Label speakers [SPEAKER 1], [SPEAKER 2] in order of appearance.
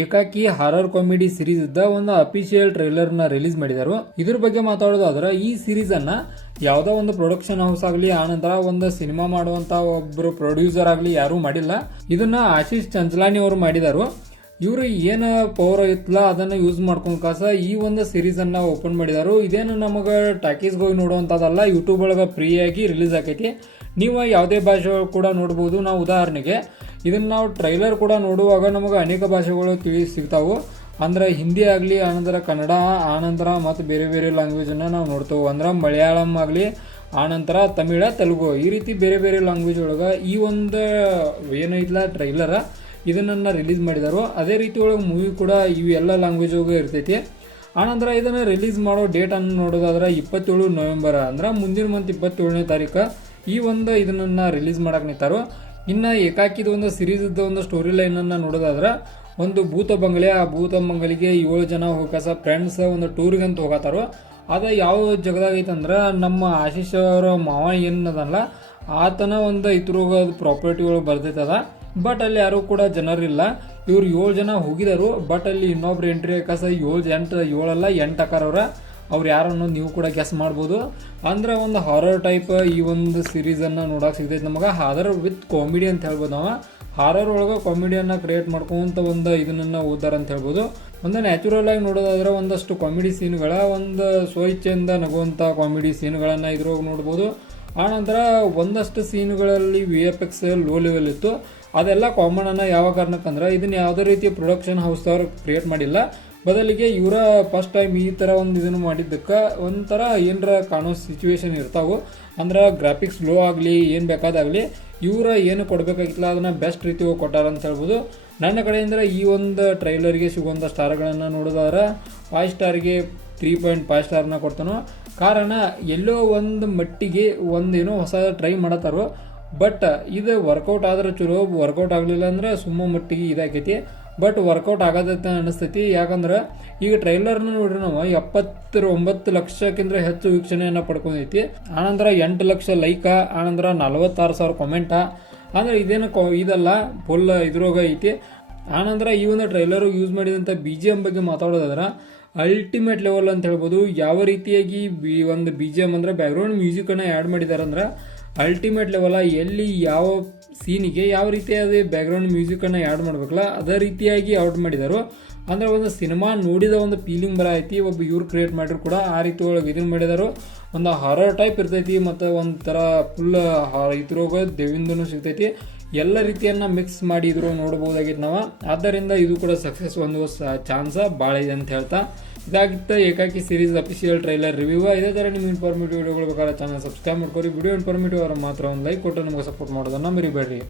[SPEAKER 1] ಏಕಾಕಿ horror comedy series ಇದ್ದ ಒಂದು official ಟ್ರೈಲರ್ನ release ಮಾಡಿದರು. ಇದ್ರ ಬಗ್ಗೆ ಮಾತಾಡೋದಾದ್ರೆ, ಈ ಸಿರೀಸ್ ಅನ್ನ ಯಾವ್ದೋ ಒಂದು ಪ್ರೊಡಕ್ಷನ್ ಹೌಸ್ ಆಗಲಿ ಆನಂತರ ಒಂದು ಸಿನಿಮಾ ಮಾಡುವಂತ ಒಬ್ಬರು ಪ್ರೊಡ್ಯೂಸರ್ ಆಗಲಿ ಯಾರು ಮಾಡಿಲ್ಲ. ಇದನ್ನ ಆಶೀಶ್ ಚಂಚಲಾನಿ ಅವರು ಮಾಡಿದಾರು. ಇವರು ಏನು ಪವರ್ ಇತ್ತಲ್ಲ ಅದನ್ನ ಯೂಸ್ ಮಾಡ್ಕೊಂಡು ಕಾಸ ಈ ಒಂದು ಸೀರೀಸನ್ನು ಓಪನ್ ಮಾಡಿದಾರು. ಇದೇನು ನಮಗ ಟಾಕೀಸ್ ಹೋಗಿ ನೋಡುವಂತದಲ್ಲ ಯೂಟ್ಯೂಬ್ ಒಳಗ ಆಗಿ ರಿಲೀಸ್ ಆಕೈತಿ. ನೀವು ಯಾವುದೇ ಭಾಷೆ ಕೂಡ ನೋಡ್ಬೋದು ನಾವು ಉದಾಹರಣೆಗೆ. ಇದನ್ನ ನಾವು ಟ್ರೈಲರ್ ಕೂಡ ನೋಡುವಾಗ ನಮಗೆ ಅನೇಕ ಭಾಷೆಗಳು ತಿಳಿ ಸಿಗ್ತಾವು. ಅಂದ್ರೆ ಹಿಂದಿ ಆಗಲಿ, ಆನಂತರ ಕನ್ನಡ, ಆನಂತರ ಮತ್ತು ಬೇರೆ ಬೇರೆ ಲ್ಯಾಂಗ್ವೇಜನ್ನು ನಾವು ನೋಡ್ತೇವೆ. ಅಂದ್ರೆ ಮಲಯಾಳಂ ಆಗಲಿ, ಆನಂತರ ತಮಿಳ, ತೆಲುಗು ಈ ರೀತಿ ಬೇರೆ ಬೇರೆ ಲ್ಯಾಂಗ್ವೇಜ್ ಒಳಗೆ ಈ ಒಂದು ಏನೈತಲ್ಲ ಟ್ರೈಲರ ಇದನ್ನ ರಿಲೀಸ್ ಮಾಡಿದಾರೋ. ಅದೇ ರೀತಿ ಒಳಗೆ ಮೂವಿ ಕೂಡ ಇವು ಎಲ್ಲ ಲ್ಯಾಂಗ್ವೇಜ್ ಇರ್ತೈತಿ. ಆನಂತರ ಇದನ್ನ ರಿಲೀಸ್ ಮಾಡೋ ಡೇಟನ್ನು ನೋಡೋದಾದ್ರೆ ಇಪ್ಪತ್ತೇಳು ನವೆಂಬರ್ ಅಂದ್ರೆ ಮುಂದಿನ ಮಂತ್ ಇಪ್ಪತ್ತೇಳನೇ ತಾರೀಕು. ಈ ಒಂದು ಇದನ್ನು ರಿಲೀಸ್ ಮಾಡಕ್ ನಿಂತಾರು. ಇನ್ನ ಏಕಾಕಿದ ಒಂದು ಸಿರೀಸ್ ಒಂದು ಸ್ಟೋರಿ ಲೈನ್ ಅನ್ನ ನೋಡೋದಾದ್ರೆ ಒಂದು ಭೂತ ಬಂಗಲೆ, ಆ ಭೂತ ಬಂಗಲಿಗೆ ಏಳು ಜನ ಹೋಗಸ ಫ್ರೆಂಡ್ಸ್ ಒಂದು ಟೂರಿಗೆ ಅಂತ ಹೋಗತ್ತಾರೋ ಅದ ಯಾವ ಜಗದಾಗ ಐತಂದ್ರ ನಮ್ಮ ಆಶೀಶ್ ಅವರ ಮಾವ ಏನದಲ್ಲ, ಆತನ ಒಂದು ಇದ್ರೋಗ ಪ್ರಾಪರ್ಟಿಗಳು ಬರ್ದೈತದ ಬಟ್ ಅಲ್ಲಿ ಯಾರು ಕೂಡ ಜನರಿಲ್ಲ. ಇವ್ರು ಏಳು ಜನ ಹೋಗಿದಾರು. ಬಟ್ ಅಲ್ಲಿ ಇನ್ನೊಬ್ರು ಎಂಟ್ರಿ ಹಾಕಸ ಏಳು ಎಂಟು, ಏಳಲ್ಲ, ಎಂಟು ಅಕ್ಕಾರವ್ರ ಅವ್ರು ಯಾರು ಅನ್ನೋದು ನೀವು ಕೂಡ ಗೆಸ್ ಮಾಡ್ಬೋದು. ಅಂದ್ರೆ ಒಂದು ಹಾರರ್ ಟೈಪ್ ಈ ಒಂದು ಸೀರೀಸ್ ಅನ್ನ ನೋಡಕ್ ಸಿಗ್ತೈತೆ ನಮಗೆ. ಹಾರರ್ ವಿತ್ ಕಾಮಿಡಿ ಅಂತ ಹೇಳ್ಬೋದು ನಾವು ಹಾರರ್ ಒಳಗೆ ಕಾಮಿಡಿಯನ್ನು ಕ್ರಿಯೇಟ್ ಮಾಡ್ಕೊಂತ ಒಂದು ಇದನ್ನ ಓದಾರ ಅಂತ ಹೇಳ್ಬೋದು. ಒಂದು ನ್ಯಾಚುರಲ್ ಆಗಿ ನೋಡೋದಾದ್ರೆ ಒಂದಷ್ಟು ಕಾಮಿಡಿ ಸೀನ್ಗಳ ಒಂದು ಸ್ವಇಚ್ಛೆಯಿಂದ ನಗುವಂಥ ಕಾಮಿಡಿ ಸೀನ್ಗಳನ್ನು ಇದ್ರೊಳಗೆ ನೋಡ್ಬೋದು. ಆನಂತರ ಒಂದಷ್ಟು ಸೀನ್ಗಳಲ್ಲಿ V F X low level ಇತ್ತು. ಅದೆಲ್ಲ ಕಾಮನ್ ಅನ್ನ ಯಾವ ಕಾರಣಕ್ಕಂದ್ರೆ ಇದನ್ನ ಯಾವುದೇ ರೀತಿ ಪ್ರೊಡಕ್ಷನ್ ಹೌಸ್ ಅವ್ರು ಕ್ರಿಯೇಟ್ ಮಾಡಿಲ್ಲ. ಬದಲಿಗೆ ಇವರ ಫಸ್ಟ್ ಟೈಮ್ ಈ ಥರ ಒಂದು ಇದನ್ನು ಮಾಡಿದ್ದಕ್ಕೆ ಒಂಥರ ಏನರ ಕಾಣೋ ಸಿಚುವೇಶನ್ ಇರ್ತಾವು. ಅಂದ್ರೆ ಗ್ರಾಫಿಕ್ಸ್ ಲೋ ಆಗಲಿ, ಏನು ಬೇಕಾದಾಗಲಿ ಇವರ ಏನು ಕೊಡಬೇಕಾಗಿತ್ತಲ್ಲ ಅದನ್ನ ಬೆಸ್ಟ್ ರೀತಿ ಕೊಟ್ಟಾರ ಅಂತ ಹೇಳ್ಬೋದು. ನನ್ನ ಕಡೆಯಿಂದ ಈ ಒಂದು ಟ್ರೈಲರ್ಗೆ ಸಿಗುವಂಥ ಸ್ಟಾರ್ಗಳನ್ನು ನೋಡೋದಾದ್ರೆ ಫೈವ್ ಸ್ಟಾರ್ಗೆ ತ್ರೀ ಪಾಯಿಂಟ್ ಫೈವ್ ಸ್ಟಾರ್ನ ಕೊಡ್ತಾನೋ. ಕಾರಣ ಎಲ್ಲೋ ಒಂದು ಮಟ್ಟಿಗೆ ಒಂದೇನೋ ಹೊಸ ಟ್ರೈ ಮಾಡತ್ತಾರೋ ಬಟ್ ಇದು ವರ್ಕೌಟ್ ಆದ್ರೆ ಚಲೋ ವರ್ಕೌಟ್ ಆಗಲಿಲ್ಲ ಅಂದ್ರೆ ಸುಮ್ಮ ಮಟ್ಟಿಗೆ ಇದಾಕೈತಿ. ಬಟ್ ವರ್ಕೌಟ್ ಆಗದತ್ತ ಅನಿಸ್ತೈತಿ. ಯಾಕಂದ್ರೆ ಈಗ ಟ್ರೈಲರ್ನ ನೋಡ್ರಿ ನಾವು ಎಪ್ಪತ್ತರ ಒಂಬತ್ತು ಲಕ್ಷಕ್ಕಿಂತ ಹೆಚ್ಚು ವೀಕ್ಷಣೆಯನ್ನು ಪಡ್ಕೊಂಡೈತಿ. ಆನಂತರ ಎಂಟು ಲಕ್ಷ ಲೈಕ ಆನಂತರ ನಲ್ವತ್ತಾರು ಸಾವಿರ ಕಾಮೆಂಟ ಅಂದ್ರೆ ಇದೇನು ಇದಲ್ಲ ಫುಲ್ ಇದ್ರೋಗ ಐತಿ. ಆನಂತರ ಈ ಒಂದು ಟ್ರೈಲರ್ ಯೂಸ್ ಮಾಡಿದಂಥ ಬಿ ಜಿ ಎಂ ಬಗ್ಗೆ ಮಾತಾಡೋದಾದ್ರೆ ಅಲ್ಟಿಮೇಟ್ ಲೆವೆಲ್ ಅಂತ ಹೇಳ್ಬೋದು. ಯಾವ ರೀತಿಯಾಗಿ ಬಿ ಒಂದು ಬಿ ಜಿ ಎಂ ಅಂದರೆ ಬ್ಯಾಕ್ಗ್ರೌಂಡ್ ಮ್ಯೂಸಿಕನ್ನು ಆ್ಯಡ್ ಮಾಡಿದ್ದಾರೆ ಅಂದ್ರೆ ಅಲ್ಟಿಮೇಟ್ ಲೆವೆಲ ಎಲ್ಲಿ ಯಾವ ಸೀನಿಗೆ ಯಾವ ರೀತಿಯಾದ ಬ್ಯಾಕ್ಗ್ರೌಂಡ್ ಮ್ಯೂಸಿಕನ್ನು ಆ್ಯಡ್ ಮಾಡಬೇಕಲ್ಲ, ಅದೇ ರೀತಿಯಾಗಿ ಔಟ್ ಮಾಡಿದರು. ಅಂದ್ರೆ ಒಂದು ಸಿನಿಮಾ ನೋಡಿದ ಒಂದು ಫೀಲಿಂಗ್ ಬರ ಐತಿ ಒಬ್ಬ ಇವ್ರು ಕ್ರಿಯೇಟ್ ಮಾಡಿದ್ರು ಕೂಡ ಆ ರೀತಿ ಒಳಗೆ ಇದನ್ನು ಮಾಡಿದಾರು. ಒಂದು ಹಾರರ್ ಟೈಪ್ ಇರ್ತೈತಿ, ಮತ್ತು ಒಂಥರ ಫುಲ್ ಇದ್ರೋಗ ದೇವಿಂದನೂ ಸಿಗ್ತೈತಿ. ಎಲ್ಲ ರೀತಿಯನ್ನ ಮಿಕ್ಸ್ ಮಾಡಿದ್ರು ನೋಡ್ಬೋದಾಗಿತ್ತು ನಾವು ಆದ್ದರಿಂದ ಇದು ಕೂಡ ಸಕ್ಸಸ್ ಒಂದು ಚಾನ್ಸ ಭಾಳ ಇದೆ ಅಂತ ಹೇಳ್ತಾ. ಇದಾಗಿತ್ತು Ekaki series official trailer review ಇದೇ ಥರ ನಿಮ್ಗೆ ಇನ್ಫಾರ್ಮೇಟಿವ್ ವಿಡಿಯೋಗಳು ಬೇಕಾದ್ರೆ ಚಾನಲ್ ಸಬ್ಸ್ಕ್ರೈಬ್ ಮಾಡ್ಕೊರಿ. ವಿಡಿಯೋ ಇನ್ಫಾರ್ಮೇಟಿವ್ ಅವರು ಮಾತ್ರ ಒಂದು ಲೈಕ್ ಕೊಟ್ಟು ನಮಗೆ ಸಪೋರ್ಟ್ ಮಾಡೋದನ್ನ ಮರಿಬೇಡ್ರಿ.